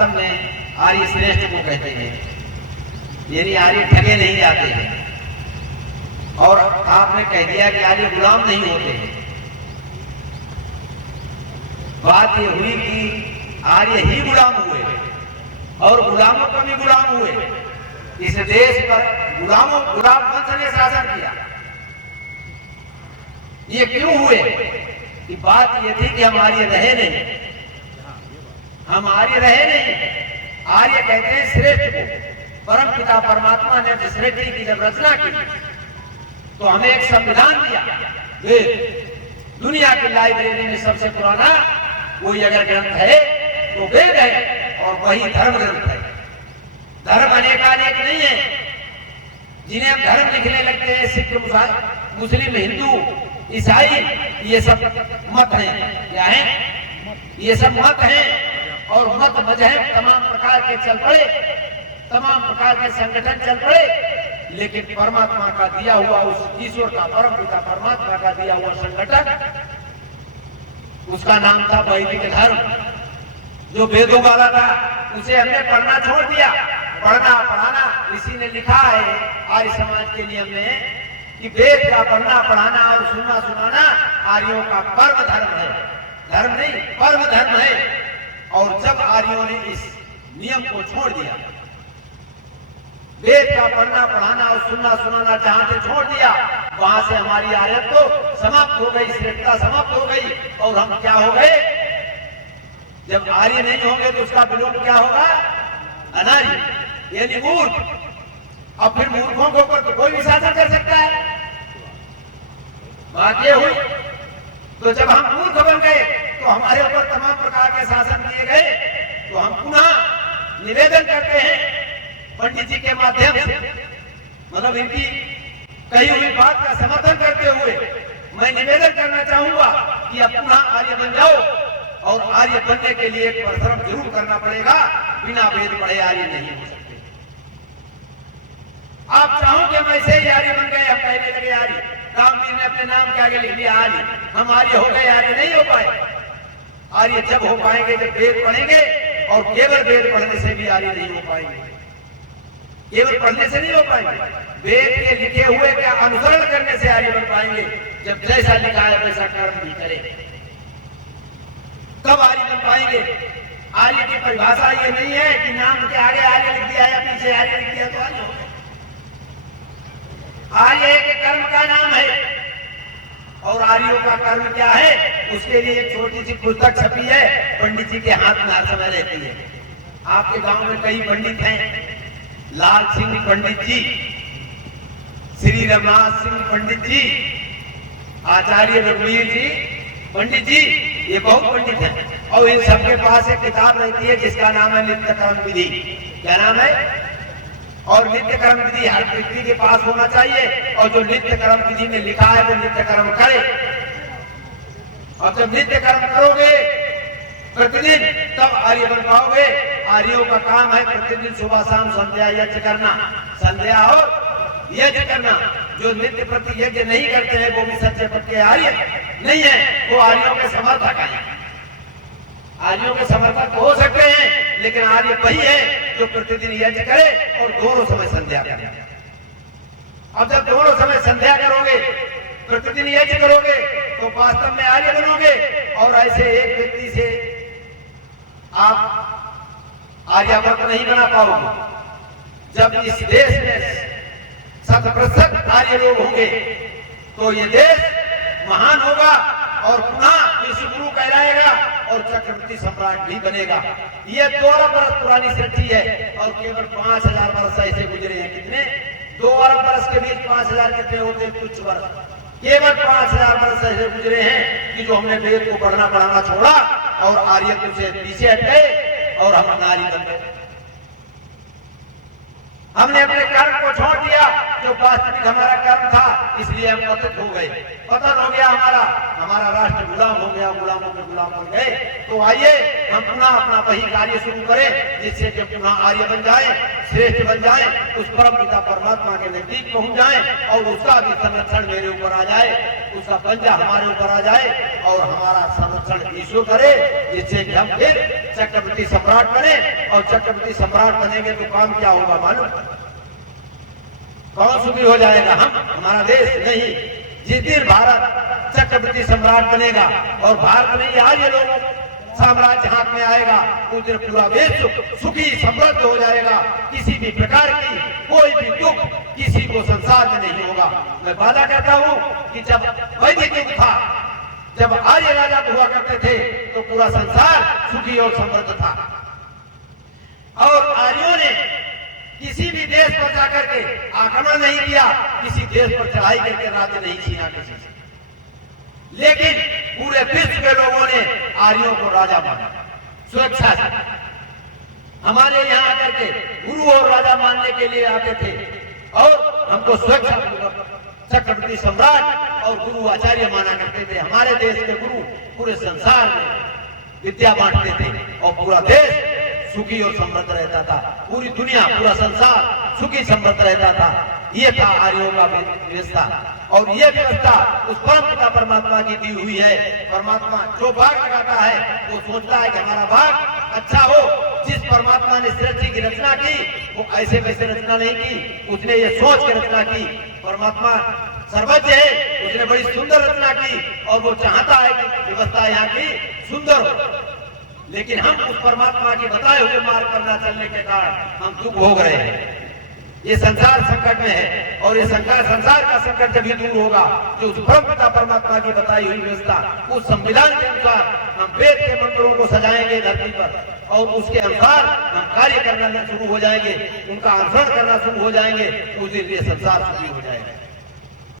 वास्तव में आर्य श्रेष्ठ को कहते हैं, यानी आर्य ठगे नहीं जाते हैं। और आपने कह दिया कि आर्य गुलाम नहीं होते हैं। बात ये हुई कि आर्य ही गुलाम हुए और गुलामों को भी गुलाम हुए। इस देश पर गुलाम वंश ने शासन किया। ये क्यों हुए? कि बात ये थी कि हम आर्य रहे नहीं, हम आर्य रहे नहीं। आर्य कहते हैं श्रेष्ठ को। परम पिता परमात्मा ने सृष्टि की जब रचना की तो हमें एक संविधान दिया। वेद दुनिया की लाइब्रेरी में सबसे पुराना कोई अगर ग्रंथ है तो वेद है, और वही धर्म ग्रंथ है। धर्म अनेकानेक नहीं है। जिन्हें हम धर्म लिखने लगते हैं, सिख, मुस्लिम, हिंदू, ईसाई, ये सब मत हैं। क्या है? ये सब मत हैं। और मत मजहब तमाम प्रकार के चल पड़े, तमाम प्रकार के संगठन चल पड़े, लेकिन परमात्मा का दिया हुआ, उस ईश्वर का, परम पिता परमात्मा का दिया हुआ संगठन, उसका नाम था वैदिक धर्म, जो वेदों वाला था। उसे हमने पढ़ना छोड़ दिया। पढ़ना पढ़ाना, इसी ने लिखा है आर्य समाज के नियम में कि वेद का पढ़ना पढ़ाना और सुनना सुनाना आर्यों का परम धर्म है। धर्म नहीं, परम धर्म है। और जब आर्यों ने इस नियम को छोड़ दिया, वेद का पढ़ना पढ़ाना और सुनना सुनाना जहां से छोड़ दिया, वहां से हमारी आर्यत तो समाप्त हो गई, श्रेष्ठता समाप्त हो गई। और हम क्या हो गए? जब आर्य नहीं होंगे तो उसका विलोप क्या होगा? अनार्य, यानी मूर्ख। अब फिर मूर्खों के ऊपर तो कोई भी शासन कर सकता है। बात ये हुई, तो जब हम मूर्ख बन गए तो हमारे ऊपर तमाम प्रकार के शासन किए गए। तो हम पुनः निवेदन करते हैं पंडित जी के माध्यम से, मतलब इनकी कही हुई बात का समर्थन करते हुए मैं निवेदन करना चाहूंगा कि अब पुनः आर्य बन जाओ। और आर्य बनने के लिए परिश्रम जरूर करना पड़ेगा। बिना वेद पढ़े आर्य नहीं हो सकते। आप चाहो कि हम ऐसे ही आर्य बन गए, हम कहने लगे आर्य, रामवीर ने अपने नाम के आगे लिख दिया आर्य, हम आर्य हो गए, आर्य नहीं हो पाए। आर्य जब हो पाएंगे जब वेद पढ़ेंगे, और केवल वेद पढ़ने से भी आर्य नहीं हो पाएंगे। केवल पढ़ने से नहीं हो पाएंगे, वेद के लिखे हुए का अनुसरण करने से आर्य बन पाएंगे। जब जैसा लिखा है वैसा कर्म भी करें, तब आर्य बन पाएंगे। आर्य की परिभाषा ये नहीं है कि नाम के आगे आर्य लिख दिया या पीछे आर्य लिख दिया तो आर्य हो गए। आर्य एक कर्म का नाम है। और आर्यों का कर्म क्या है, उसके लिए एक छोटी सी पुस्तक छपी है, पंडित जी के हाथ में हर समय रहती है। आपके गांव में कई पंडित हैं, लाल सिंह पंडित जी, श्री रघुनाथ सिंह पंडित जी, आचार्य रघुवीर जी पंडित जी, ये बहुत पंडित हैं। और इन सबके पास एक किताब रहती है जिसका नाम है नित्य कर्म विधि। क्या नाम है? और नित्य कर्म विधि हर व्यक्ति के पास होना चाहिए। और जो नित्य कर्म विधि में लिखा है वो नित्य कर्म करे। और जब नित्य कर्म करोगे प्रतिदिन, तब आर्य बन पाओगे। आर्यों का काम है प्रतिदिन सुबह शाम संध्या यज्ञ करना, संध्या और यज्ञ करना। जो नित्य प्रति यज्ञ नहीं करते हैं वो भी सच्चे पक्के आर्य नहीं है, वो आर्यों के समर्थक हैं। आर्यों के समर्थक हो सकते हैं, लेकिन आर्य वही है जो प्रतिदिन यज्ञ करे और दोनों समय संध्या करे। अब जब दोनों समय संध्या करोगे, प्रतिदिन यज्ञ करोगे, तो वास्तव में आर्य बनोगे। और ऐसे एक व्यक्ति से आप आर्यावर्त नहीं बना पाओगे। जब इस देश में 100% आर्य लोग होंगे तो ये देश महान होगा और पुनः विश्वगुरु कहलाएगा और चक्रवर्ती सम्राट भी बनेगा। ये 2 अरब वर्ष पुरानी सृष्टि है और केवल 5000 वर्ष ऐसे गुजरे हैं। कितने? 2 अरब वर्ष के बीच 5000 कितने होते हैं? कुछ वर्ष। केवल 5000 वर्ष ऐसे गुजरे हैं कि जो हमने वेद को पढ़ना पढ़ाना छोड़ा और आर्यत्व से पीछे हट गए और हम नारी बन गए। हमने अपने कर्म को छोड़ दिया जो वास्तविक हमारा कर्म था। इसलिए हम पतित हो गए, पतन हो गया हमारा राष्ट्र गुलाम हो गया, गुलामों के गुलाम बन गए। तो आइए हम पुनः अपना वही कार्य शुरू करें जिससे कि पुनः आर्य बन जाए, श्रेष्ठ बन जाए, उस परम पिता परमात्मा के नजदीक पहुंच जाए और उसका भी संरक्षण मेरे ऊपर आ जाए, उसका पंजा हमारे ऊपर आ जाए और हमारा संरक्षण ईश्वर करे, जिससे कि हम फिर चक्रवर्ती सम्राट बने। और चक्रवर्ती सम्राट बनेंगे तो काम क्या होगा मालूम? कौन सुखी हो जाएगा? हमारा देश नहीं। जिस दिन भारत चक्रवर्ती सम्राट बनेगा और भारत में आर्य लोगों साम्राज्य हाथ में आएगा, उस दिन पूरा देश सुखी समृद्ध हो जाएगा। किसी भी प्रकार की कोई भी दुख किसी को संसार में नहीं होगा। मैं वादा करता हूँ कि जब वैदिक युग था, जब आर्य राजा हुआ करते थे, तो पूरा संसार सुखी और समृद्ध था और आर्यों ने किसी भी देश पर जाकर के आक्रमण नहीं किया, किसी देश पर चढ़ाई करके राज्य नहीं छीना किसी से, लेकिन पूरे विश्व के लोगों ने आर्यों को राजा माना स्वेच्छा से। हमारे यहाँ आकर के गुरु और राजा मानने के लिए आते थे और हमको स्वेच्छा चक्रवर्ती सम्राट और गुरु आचार्य माना करते थे। हमारे देश के गुरु पूरे संसार में विद्या बांटते थे और पूरा देश सुखी और समृद्ध रहता था, पूरी दुनिया पूरा संसार सुखी समृद्ध रहता था। ये था आर्यों का व्यवस्था और ये व्यवस्था उस परम पिता परमात्मा की दी हुई है। परमात्मा जो भाग लगाता है वो सोचता है कि हमारा भाग अच्छा हो। जिस परमात्मा ने सृष्टि की रचना की वो ऐसे वैसे रचना नहीं की, उसने ये सोच के रचना की। परमात्मा सर्वज्ञ है, उसने बड़ी सुंदर रचना की और वो चाहता है कि व्यवस्था यहाँ की सुंदर हो। लेकिन हम उस परमात्मा की बताए हुए मार्ग पर न चलने के कारण हम दुख भोग रहे हैं। ये संसार संकट में है और ये संसार का संकट जब भी दूर होगा जो उस परम पिता परमात्मा की बताई हुई व्यवस्था, उस संविधान के अनुसार हम वेद के मंत्रों को सजाएंगे धरती पर और उसके अनुसार हम कार्य करना शुरू हो जाएंगे, उनका अनुसरण करना शुरू हो जाएंगे, उस दिन ये संसार सुखी हो जाएगा।